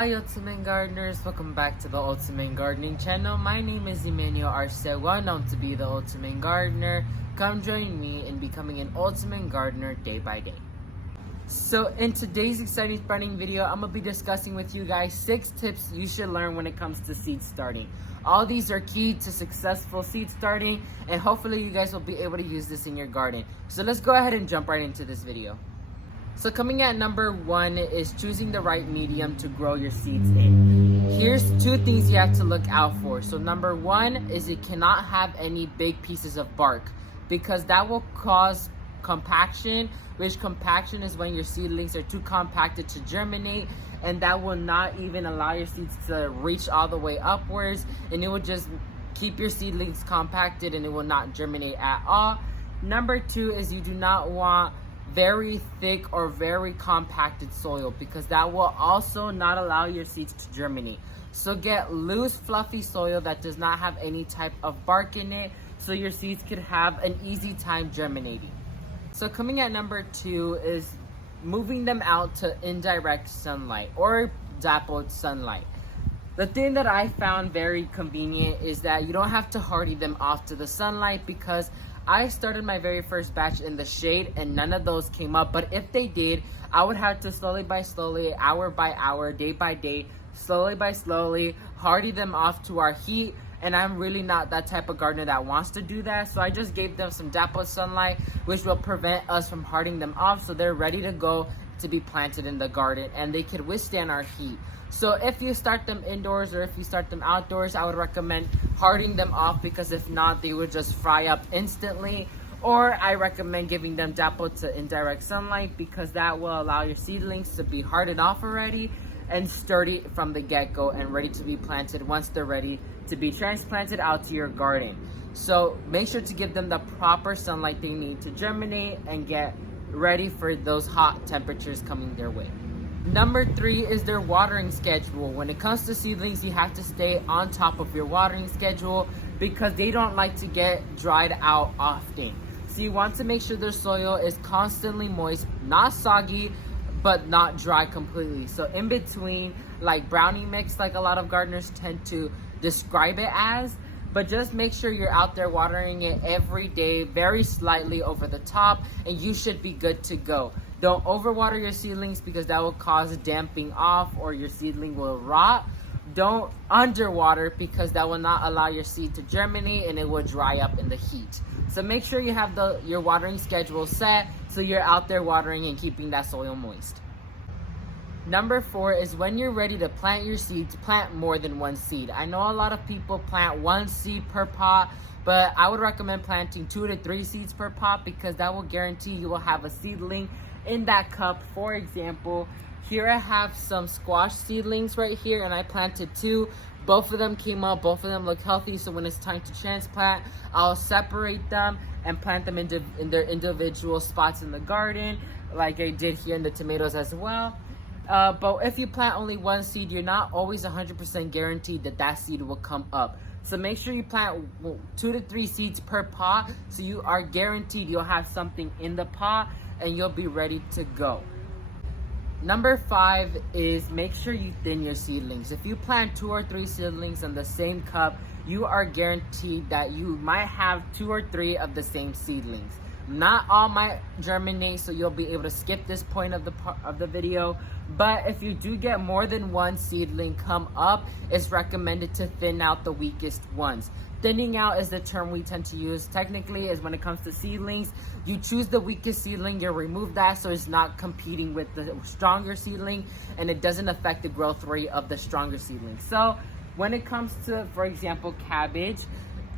Hi Ultimate Gardeners, welcome back to the Ultimate Gardening channel. My name is Emmanuel Arce, well known to be the Ultimate Gardener. Come join me in becoming an Ultimate Gardener day by day. So in today's exciting sprouting video, I'm going to be discussing with you guys 6 tips you should learn when it comes to seed starting. All these are key to successful seed starting, and hopefully you guys will be able to use this in your garden. So let's go ahead and jump right into this video. So coming at number 1 is choosing the right medium to grow your seeds in. Here's 2 things you have to look out for. So number 1 is it cannot have any big pieces of bark, because that will cause compaction, which compaction is when your seedlings are too compacted to germinate, and that will not even allow your seeds to reach all the way upwards, and it will just keep your seedlings compacted and it will not germinate at all. Number 2 is you do not want very thick or very compacted soil, because that will also not allow your seeds to germinate. So get loose, fluffy soil that does not have any type of bark in it, so your seeds could have an easy time germinating. So coming at number 2 is moving them out to indirect sunlight or dappled sunlight. The thing that I found very convenient is that you don't have to hardy them off to the sunlight, because I started my very first batch in the shade and none of those came up. But if they did, I would have to slowly by slowly, hour by hour, day by day, slowly by slowly, hardy them off to our heat. And I'm really not that type of gardener that wants to do that. So I just gave them some dappled sunlight, which will prevent us from hardying them off, so they're ready to go to be planted in the garden and they could withstand our heat. So if you start them indoors or if you start them outdoors, I would recommend hardying them off, because if not, they would just fry up instantly. Or I recommend giving them dappled to indirect sunlight, because that will allow your seedlings to be hardened off already and sturdy from the get-go and ready to be planted once they're ready to be transplanted out to your garden. So make sure to give them the proper sunlight they need to germinate and get ready for those hot temperatures coming their way. Number 3 is their watering schedule. When it comes to seedlings, you have to stay on top of your watering schedule, because they don't like to get dried out often. So you want to make sure their soil is constantly moist, not soggy, but not dry completely. So in between, like brownie mix, like a lot of gardeners tend to describe it as. But just make sure you're out there watering it every day, very slightly over the top, and you should be good to go. Don't overwater your seedlings, because that will cause damping off or your seedling will rot. Don't underwater, because that will not allow your seed to germinate and it will dry up in the heat. So make sure you have your watering schedule set, so you're out there watering and keeping that soil moist. Number 4 is when you're ready to plant your seeds, plant more than one seed. I know a lot of people plant 1 seed per pot, but I would recommend planting 2 to 3 seeds per pot, because that will guarantee you will have a seedling in that cup. For example, here I have some squash seedlings right here, and I planted 2. Both of them came up, both of them look healthy, so when it's time to transplant, I'll separate them and plant them in their individual spots in the garden, like I did here in the tomatoes as well. But if you plant only 1 seed, you're not always 100% guaranteed that that seed will come up. So make sure you plant 2 to 3 seeds per pot, so you are guaranteed you'll have something in the pot and you'll be ready to go. Number 5 is make sure you thin your seedlings. If you plant 2 or 3 seedlings in the same cup, you are guaranteed that you might have 2 or 3 of the same seedlings. Not all might germinate, so you'll be able to skip this point of the video. But if you do get more than 1 seedling come up, it's recommended to thin out the weakest ones. Thinning out is the term we tend to use. Technically, is when it comes to seedlings, you choose the weakest seedling, you remove that so it's not competing with the stronger seedling, and it doesn't affect the growth rate of the stronger seedling. So when it comes to, for example, cabbage,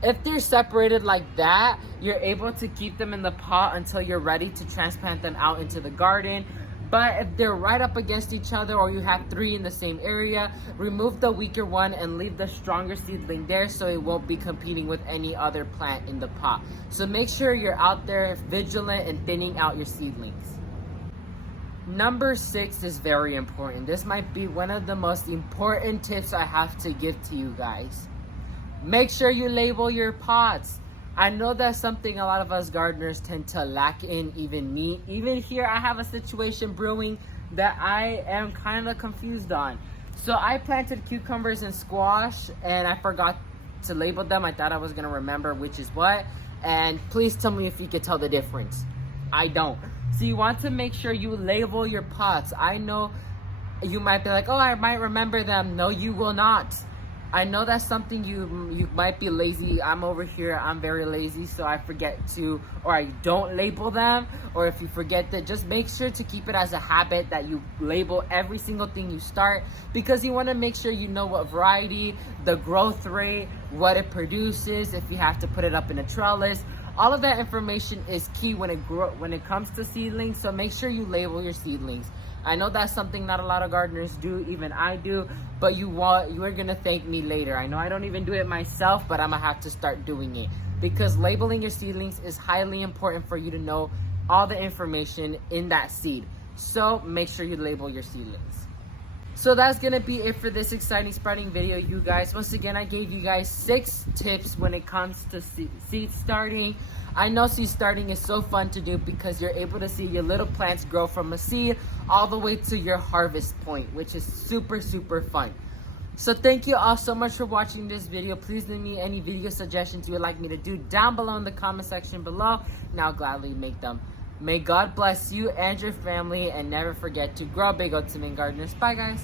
if they're separated like that, you're able to keep them in the pot until you're ready to transplant them out into the garden. But if they're right up against each other, or you have 3 in the same area, remove the weaker one and leave the stronger seedling there, so it won't be competing with any other plant in the pot. So make sure you're out there vigilant and thinning out your seedlings. Number 6 is very important. This might be one of the most important tips I have to give to you guys. Make sure you label your pots. I know that's something a lot of us gardeners tend to lack in, even me. Even here, I have a situation brewing that I am kind of confused on. So I planted cucumbers and squash, and I forgot to label them. I thought I was gonna remember which is what. And please tell me if you could tell the difference. I don't. So you want to make sure you label your pots. I know you might be like, oh, I might remember them. No, you will not. I know that's something you might be lazy. I'm over here, I'm very lazy, so I forget to, or I don't label them. Or if you forget that, just make sure to keep it as a habit that you label every single thing you start, because you want to make sure you know what variety, the growth rate, what it produces, if you have to put it up in a trellis. All of that information is key when it comes to seedlings, so make sure you label your seedlings. I know that's something not a lot of gardeners do, even I do, but you are gonna thank me later. I know I don't even do it myself, but I'm gonna have to start doing it, because labeling your seedlings is highly important for you to know all the information in that seed. So make sure you label your seedlings. So that's gonna be it for this exciting sprouting video, you guys. Once again, I gave you guys 6 tips when it comes to seed starting. I know seed starting is so fun to do because you're able to see your little plants grow from a seed all the way to your harvest point, which is super, super fun. So thank you all so much for watching this video. Please leave me any video suggestions you would like me to do down below in the comment section below, and I'll gladly make them. May God bless you and your family, and never forget to grow big, Ultimate Gardeners. Bye, guys.